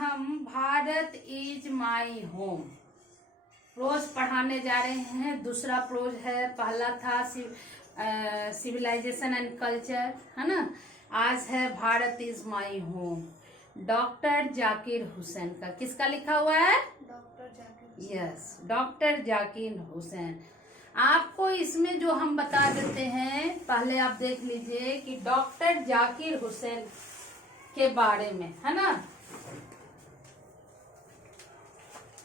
हम Bharat is my home prose पढ़ाने जा रहे हैं। दूसरा प्रोज है, पहला था सिविलाइजेशन एंड कल्चर, है ना। आज है Bharat is my home, doctor Zakir Hussain का। किसका लिखा हुआ है? Doctor Zakir. Yes, doctor Zakir Hussain. आपको इसमें जो हम बता देते हैं, पहले आप देख लीजिए कि डॉक्टर जाकिर हुसैन के बारे में, है ना।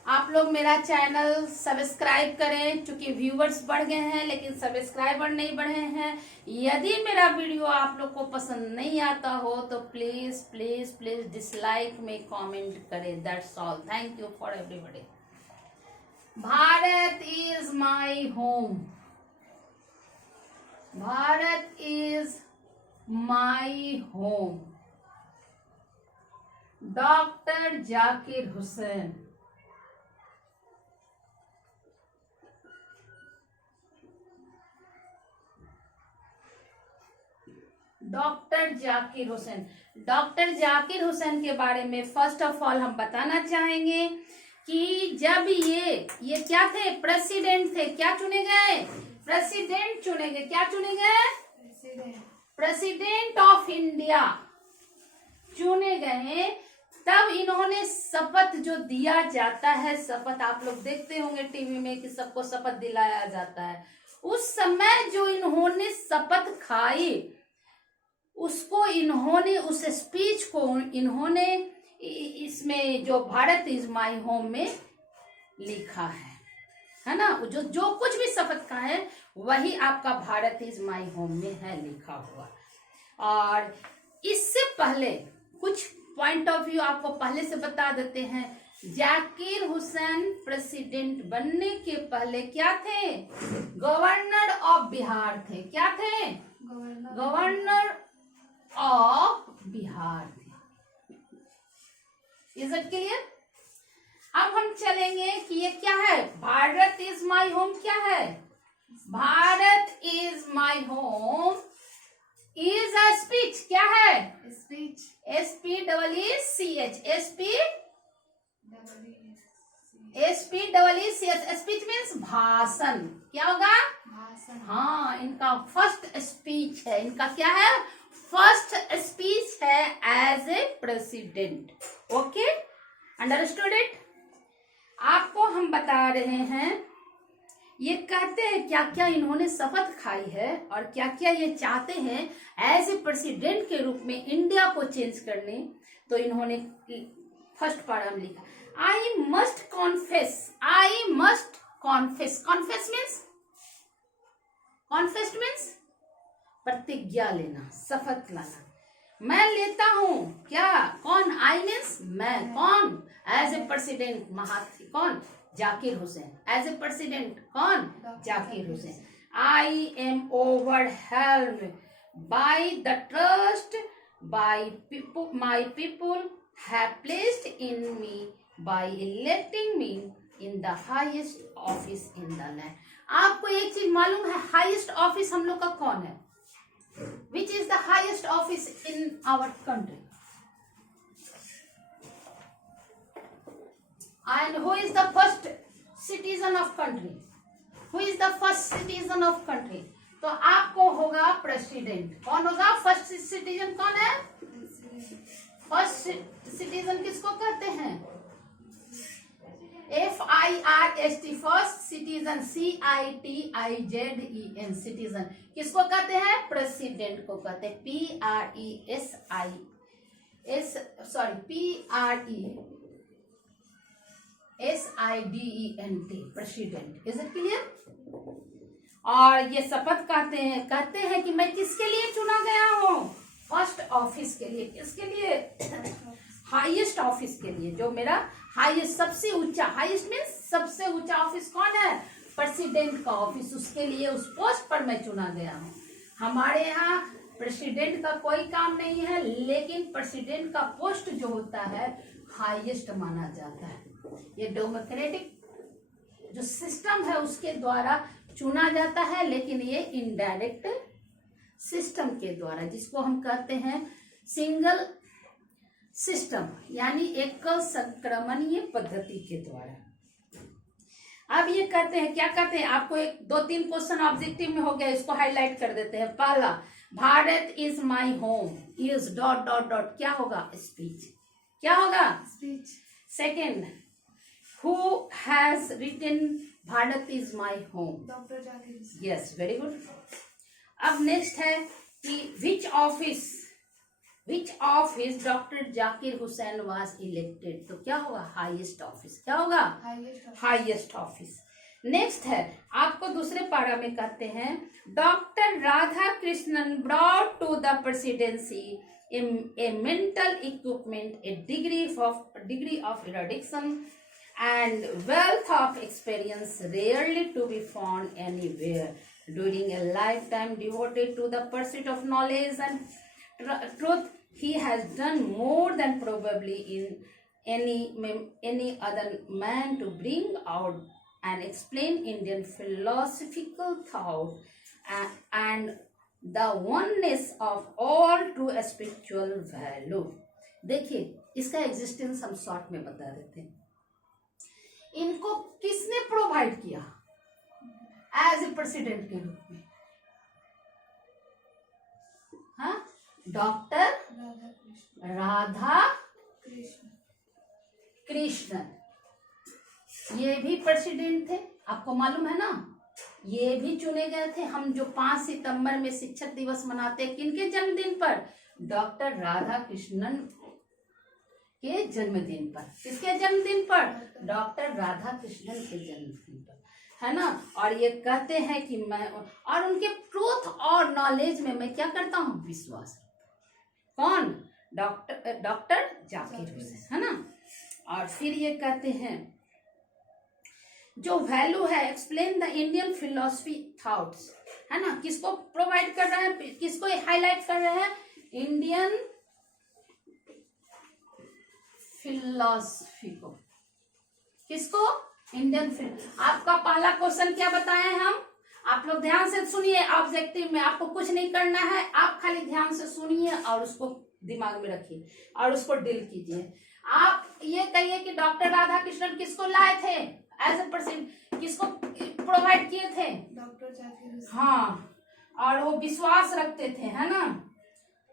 आप लोग मेरा चैनल सब्सक्राइब करें, क्योंकि व्यूवर्स बढ़ गए हैं लेकिन सब्सक्राइबर नहीं बढ़े हैं। यदि मेरा वीडियो आप लोग को पसंद नहीं आता हो तो प्लीज प्लीज प्लीज डिसलाइक में कमेंट करें। That's all. Thank you for everybody. Bharat is my home, Bharat is my home, doctor Zakir Hussain. Doctor Zakir Hussain. Doctor Zakir Hussain के बारे में फर्स्ट ऑफ ऑल हम बताना चाहेंगे कि जब ये क्या थे? प्रेसिडेंट थे। क्या चुने गए? प्रेसिडेंट चुने गए। क्या चुने गए? प्रेसिडेंट ऑफ इंडिया चुने गए। तब इन्होंने शपथ जो दिया जाता है, शपथ आप लोग देखते होंगे टीवी में कि सबको शपथ दिलाया जाता है। उस समय जो इन्होंने शपथ खाई, उसको इन्होंने, उस स्पीच को इन्होंने इसमें जो भारत इज माई होम में लिखा है ना। जो कुछ भी शपथ का है वही आपका भारत इज माई होम में है लिखा हुआ। और इससे पहले कुछ पॉइंट ऑफ व्यू आपको पहले से बता देते हैं। जाकिर हुसैन प्रेसिडेंट बनने के पहले क्या थे? गवर्नर ऑफ बिहार थे। क्या थे? गवर्नर ऑफ बिहार थे। Is it clear? अब हम चलेंगे कि ये क्या है। भारत इज माई होम क्या है? Bharat is my home is a speech. क्या है? स्पीच। SPEECH। स्पीच मीन्स भाषण। क्या होगा? भाषण। हाँ, इनका फर्स्ट स्पीच है। इनका क्या है? फर्स्ट स्पीच है as a president. Okay, understood it? आपको हम बता रहे हैं, ये कहते हैं क्या क्या इन्होंने शपथ खाई है और क्या क्या ये चाहते हैं एज ए प्रेसिडेंट के रूप में इंडिया को चेंज करने। तो इन्होंने फर्स्ट पैराग्राफ लिखा, I must confess. I must confess. Confess means प्रतिज्ञा लेना, शपथ लाना। मैं लेता हूं। क्या? कौन? आई मीन्स मैं। कौन? एज ए प्रेसिडेंट महाथी। कौन? Zakir Hussain. As a president कौन? Zakir Hussain. I am overwhelmed by the trust by my people have placed in me by electing me in the highest office in the land. आपको एक चीज मालूम है, हाईएस्ट ऑफिस हम लोग का कौन है? Which is the highest office in our country? And who is the first citizen of country? Who is the first citizen of country? तो आपको होगा प्रेसिडेंट। कौन होगा? फर्स्ट सिटीजन कौन है? फर्स्ट सिटीजन किसको कहते हैं? FIRST, first citizen. CITIZEN, citizen. किसको कहते हैं? प्रेसिडेंट को कहते हैं। PRESIDENT, president. Is it clear? और ये शपथ कहते हैं कि मैं किसके लिए चुना गया हूँ? फर्स्ट ऑफिस के लिए। किसके लिए? हाईएस्ट ऑफिस के लिए। जो मेरा हाईएस्ट, सबसे ऊंचा, हाईएस्ट मीन्स सबसे ऊंचा ऑफिस कौन है? प्रेसिडेंट का ऑफिस। उसके लिए, उस पोस्ट पर मैं चुना गया हूँ। हमारे यहाँ प्रेसिडेंट का कोई काम नहीं है, लेकिन प्रेसिडेंट का पोस्ट जो होता है हाईएस्ट माना जाता है। ये डेमोक्रेटिक जो सिस्टम है उसके द्वारा चुना जाता है, लेकिन ये इनडायरेक्ट सिस्टम के द्वारा, जिसको हम कहते हैं सिस्टम यानी एकल संक्रमणीय पद्धति के द्वारा। अब ये कहते हैं, क्या कहते हैं, आपको एक 2-3 क्वेश्चन ऑब्जेक्टिव में हो गया, इसको हाईलाइट कर देते हैं। पहला, Bharat is my home, is ... क्या होगा? स्पीच। क्या होगा? Speech. Second, who has written Bharat is my home? Dr. Zakir Hussain. Yes, very good. अब नेक्स्ट है कि which of his doctor Zakir Hussain was elected? तो क्या होगा? Highest office. क्या होगा? Highest of highest office. Next है, आपको दूसरे पारा में कहते हैं, doctor Radhakrishnan brought to the presidency a mental equipment, A degree of erudition and wealth of experience rarely to be found anywhere during a lifetime devoted to the pursuit of knowledge and truth. He has done more than probably in any other man to bring out and explain Indian philosophical thought and the oneness of all true spiritual value. देखिए, इसका existence हम short में बता देते हैं। इनको किसने provide किया एज ए प्रेसिडेंट के रूप में? हाँ, doctor Radha Krishna. Radha Krishna. Krishnan, ये भी प्रेसिडेंट थे, आपको मालूम है ना, ये भी चुने गए थे। हम जो 5 सितंबर में शिक्षक दिवस मनाते हैं, किनके जन्मदिन पर? डॉक्टर राधा कृष्णन के जन्मदिन पर। किसके जन्मदिन पर? डॉक्टर राधा कृष्णन के जन्मदिन पर, है ना। और ये कहते हैं कि मैं, और उनके ट्रूथ और नॉलेज में मैं क्या करता हूँ? विश्वास। कौन? डॉक्टर जाकिर हुसैन, है ना। और फिर ये कहते हैं, जो वैल्यू है, explain the Indian philosophy thoughts, है ना। किसको प्रोवाइड कर रहे हैं? किसको हाईलाइट कर रहे हैं? इंडियन फिलोसफी को। किसको? इंडियन आपका पहला क्वेश्चन क्या बताए हम? आप लोग ध्यान से सुनिए, ऑब्जेक्टिव में आपको कुछ नहीं करना है, आप खाली ध्यान से सुनिए और उसको दिमाग में रखिए और उसको डील कीजिए। आप ये कहिए कि डॉक्टर राधा कृष्णन किसको लाए थे एज ए पर्सन, किसको प्रोवाइड किए थे? Dr. Zakir Hussain. हाँ, और वो विश्वास रखते थे, है ना।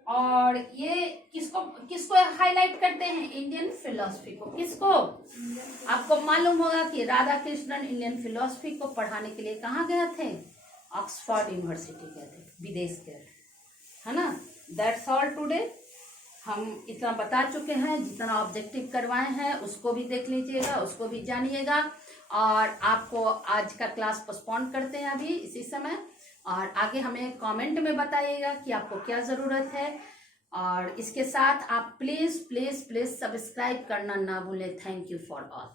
और ये किसको हाईलाइट करते हैं? इंडियन फिलोसफी को। किसको? आपको मालूम होगा कि राधा कृष्णन इंडियन फिलोसफी को पढ़ाने के लिए कहाँ गए थे? ऑक्सफोर्ड यूनिवर्सिटी गए थे, विदेश गए थे, है ना। That's all today. हम इतना बता चुके हैं, जितना ऑब्जेक्टिव करवाए हैं उसको भी देख लीजिएगा, उसको भी जानिएगा। और आपको आज का क्लास पोस्टपोन करते हैं अभी इसी समय, और आगे हमें कमेंट में बताइएगा कि आपको क्या ज़रूरत है। और इसके साथ आप प्लीज़ प्लीज़ प्लीज़ सब्सक्राइब करना ना भूलें। Thank you for all.